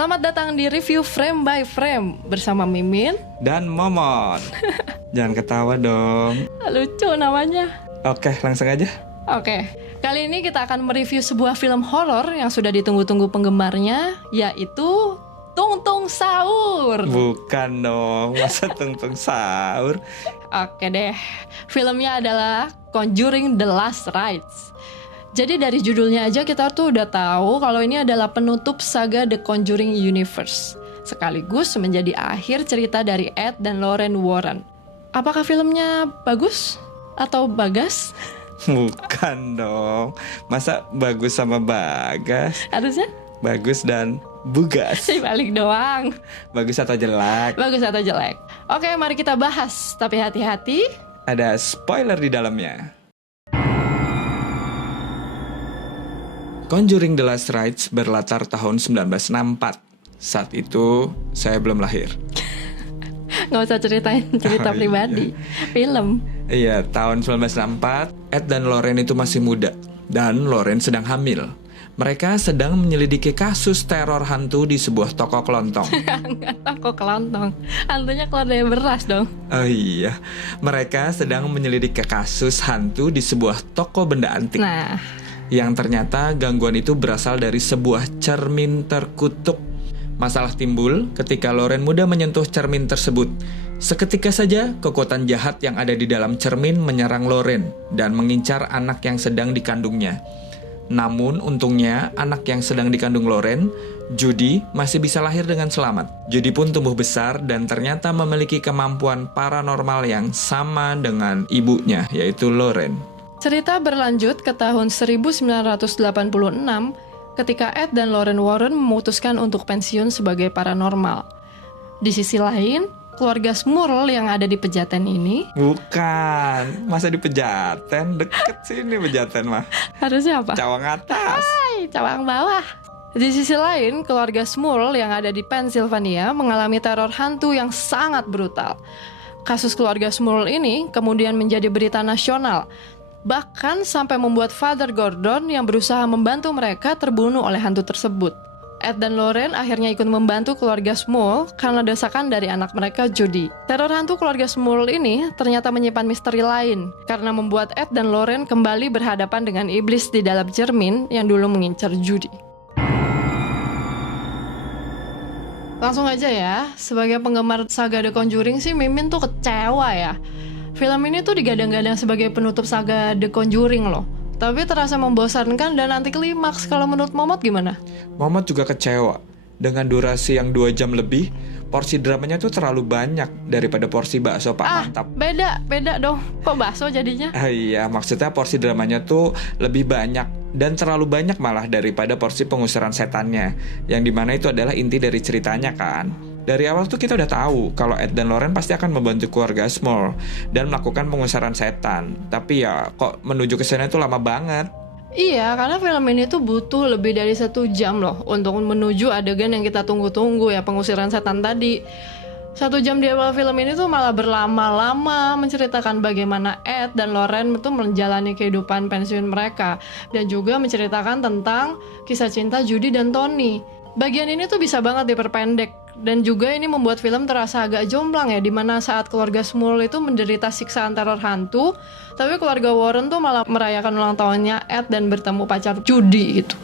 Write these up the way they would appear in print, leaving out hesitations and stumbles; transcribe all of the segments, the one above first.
Selamat datang di review Frame by Frame bersama Mimin dan Momot. Jangan ketawa dong. Lucu namanya. Oke, langsung aja. Oke, kali ini kita akan mereview sebuah film horor yang sudah ditunggu-tunggu penggemarnya, yaitu Tung Tung Sahur. Bukan dong, masa Tung Tung Sahur? Oke deh, filmnya adalah Conjuring The Last Rites. Jadi dari judulnya aja kita tuh udah tahu kalau ini adalah penutup saga The Conjuring Universe, sekaligus menjadi akhir cerita dari Ed dan Lorraine Warren. Apakah filmnya bagus atau bagas? Bukan dong, masa bagus sama bagas? Harusnya Bagus dan bugas. balik doang. Bagus atau jelek? Bagus atau jelek? Oke, mari kita bahas. Tapi hati-hati, Ada spoiler di dalamnya. Conjuring The Last Rites berlatar tahun 1964. Saat itu saya belum lahir. nggak usah ceritain cerita Oh, iya. pribadi. Film. Iya, tahun 1964, Ed dan Lorraine itu masih muda. Dan Lorraine sedang hamil. Mereka sedang menyelidiki kasus teror hantu di sebuah toko kelontong. Nggak tahu kok kelontong. Hantunya keluar dari beras dong. Oh iya, mereka sedang menyelidiki kasus hantu di sebuah toko benda antik. Nah, Yang ternyata gangguan itu berasal dari sebuah cermin terkutuk. Masalah timbul ketika Lorraine muda menyentuh cermin tersebut. Seketika saja, kekuatan jahat yang ada di dalam cermin menyerang Lorraine dan mengincar anak yang sedang dikandungnya. Namun, untungnya anak yang sedang dikandung Lorraine, Judy, masih bisa lahir dengan selamat. Judy pun tumbuh besar dan ternyata memiliki kemampuan paranormal yang sama dengan ibunya, yaitu Lorraine. cerita berlanjut ke tahun 1986 ketika Ed dan Lorraine Warren memutuskan untuk pensiun sebagai paranormal. Di sisi lain, keluarga Smurl yang ada di Pejaten ini, Bukan, masa di Pejaten? Deket sini Pejaten mah. harusnya apa? Cawang atas. Hai, cawang bawah. Di sisi lain, keluarga Smurl yang ada di Pennsylvania mengalami teror hantu yang sangat brutal. Kasus keluarga Smurl ini kemudian menjadi berita nasional, bahkan sampai membuat Father Gordon yang berusaha membantu mereka terbunuh oleh hantu tersebut. Ed dan Lorraine akhirnya ikut membantu keluarga Smurl karena desakan dari anak mereka, Judy. Teror hantu keluarga Smurl ini ternyata menyimpan misteri lain karena membuat Ed dan Lorraine kembali berhadapan dengan iblis di dalam cermin yang dulu mengincar Judy. Langsung aja ya, sebagai penggemar saga The Conjuring sih Mimin tuh kecewa ya. Film ini tuh digadang-gadang sebagai penutup saga The Conjuring loh. Tapi terasa membosankan dan anti klimaks. Kalau menurut Momot gimana? Momot juga kecewa. Dengan durasi yang 2 jam lebih, porsi dramanya tuh terlalu banyak daripada porsi bakso Pak Mantap. Beda dong. Kok bakso jadinya? Iya, maksudnya porsi dramanya tuh lebih banyak dan terlalu banyak malah daripada porsi pengusiran setannya, yang dimana itu adalah inti dari ceritanya kan. Dari awal tuh kita udah tahu kalau Ed dan Lorraine pasti akan membantu keluarga Smurl dan melakukan pengusiran setan. Tapi ya kok menuju ke sana itu lama banget. Iya, karena film ini tuh butuh lebih dari 1 jam loh untuk menuju adegan yang kita tunggu-tunggu ya, pengusiran setan tadi. 1 jam di awal film ini tuh malah berlama-lama menceritakan bagaimana Ed dan Lorraine itu menjalani kehidupan pensiun mereka, dan juga menceritakan tentang kisah cinta Judy dan Tony. Bagian ini tuh bisa banget diperpendek, dan juga ini membuat film terasa agak jomplang ya, dimana saat keluarga Smurl itu menderita siksaan teror hantu, tapi keluarga Warren tuh malah merayakan ulang tahunnya Ed dan bertemu pacar Judy gitu.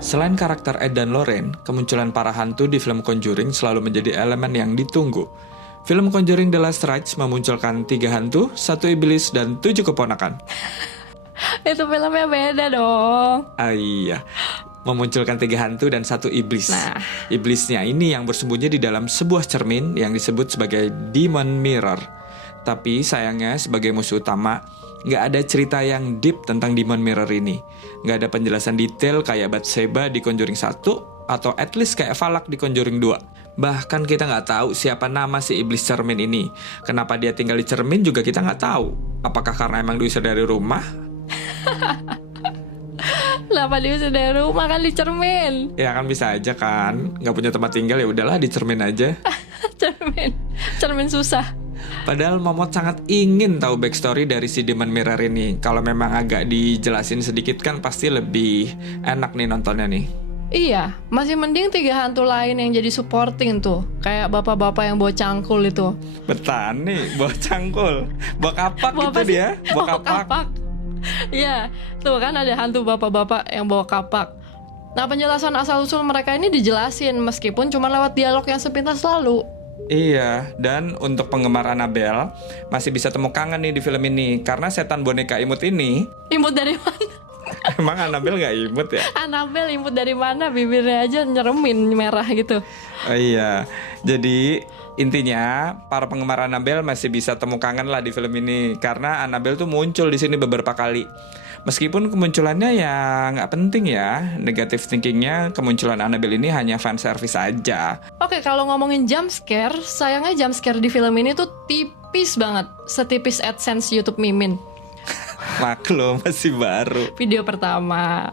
Selain karakter Ed dan Lorraine, kemunculan para hantu di film Conjuring selalu menjadi elemen yang ditunggu. Film Conjuring The Last Rites memunculkan 3 hantu, 1 iblis, dan 7 keponakan. Itu filmnya beda dong. Ah iya, memunculkan 3 hantu dan 1 iblis. Nah. Iblisnya ini yang bersembunyi di dalam sebuah cermin yang disebut sebagai Demon Mirror. Tapi sayangnya sebagai musuh utama, nggak ada cerita yang deep tentang Demon Mirror ini. Nggak ada penjelasan detail kayak Bathsheba di Conjuring 1, atau at least kayak Valak di Conjuring 2. Bahkan kita nggak tahu siapa nama si iblis cermin ini. Kenapa dia tinggal di cermin juga kita nggak tahu. Apakah karena emang diusir dari rumah? Kenapa diusir dari rumah, kan di cermin? Ya kan bisa aja kan, nggak punya tempat tinggal ya udahlah di cermin aja. Cermin susah. Padahal Momot sangat ingin tahu backstory dari si Demon Mirror ini. Kalau memang agak dijelasin sedikit kan pasti lebih enak nih nontonnya nih. Iya, masih mending 3 hantu lain yang jadi supporting tuh. Kayak bapak-bapak yang bawa cangkul itu. Betani, bawa cangkul, bawa kapak gitu dia, bawa kapak. Iya, tuh kan ada hantu bapak-bapak yang bawa kapak. Nah, penjelasan asal-usul mereka ini dijelasin meskipun cuma lewat dialog yang sepintas lalu. Iya, dan untuk penggemar Annabelle masih bisa temu kangen nih di film ini. Karena setan boneka imut ini Imut dari mana? emang Annabelle gak imut ya? Annabelle imut dari mana? Bibirnya aja nyeremin merah gitu. Oh iya, jadi intinya para penggemar Annabelle masih bisa temu kangen lah di film ini. Karena Annabelle tuh muncul di sini beberapa kali. Meskipun kemunculannya ya nggak penting ya, negative thinkingnya kemunculan Annabelle ini hanya fan service aja. Oke, kalau ngomongin jump scare, sayangnya jump scare di film ini tuh tipis banget. Setipis AdSense YouTube Mimin. Maklum, masih baru. Video pertama.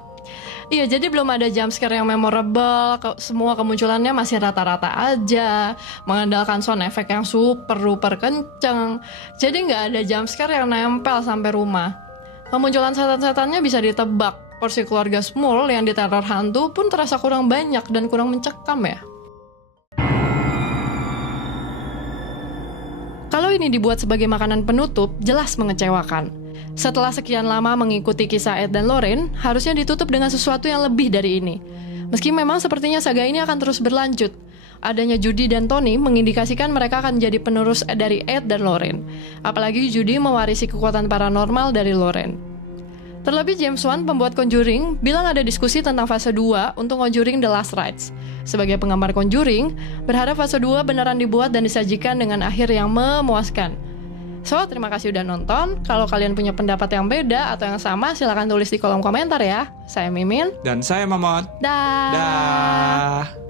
Iya, jadi belum ada jump scare yang memorable. Semua kemunculannya masih rata-rata aja, mengandalkan sound effect yang super kenceng. Jadi nggak ada jump scare yang nempel sampai rumah. Kemunculan setan-setannya bisa ditebak. Porsi keluarga Small yang diteror hantu pun terasa kurang banyak dan kurang mencekam ya. Kalau ini dibuat sebagai makanan penutup, jelas mengecewakan. Setelah sekian lama mengikuti kisah Ed dan Lorraine, harusnya ditutup dengan sesuatu yang lebih dari ini. Meski memang sepertinya saga ini akan terus berlanjut. Adanya Judy dan Tony mengindikasikan mereka akan jadi penerus dari Ed dan Lorraine. Apalagi Judy mewarisi kekuatan paranormal dari Lorraine. Terlebih James Wan, pembuat Conjuring, bilang ada diskusi tentang fase 2 untuk Conjuring The Last Rites. Sebagai penggemar Conjuring, berharap fase 2 beneran dibuat dan disajikan dengan akhir yang memuaskan. So, terima kasih udah nonton. Kalau kalian punya pendapat yang beda atau yang sama, silahkan tulis di kolom komentar ya. Saya Mimin. Dan saya Momot. Dah. Dah.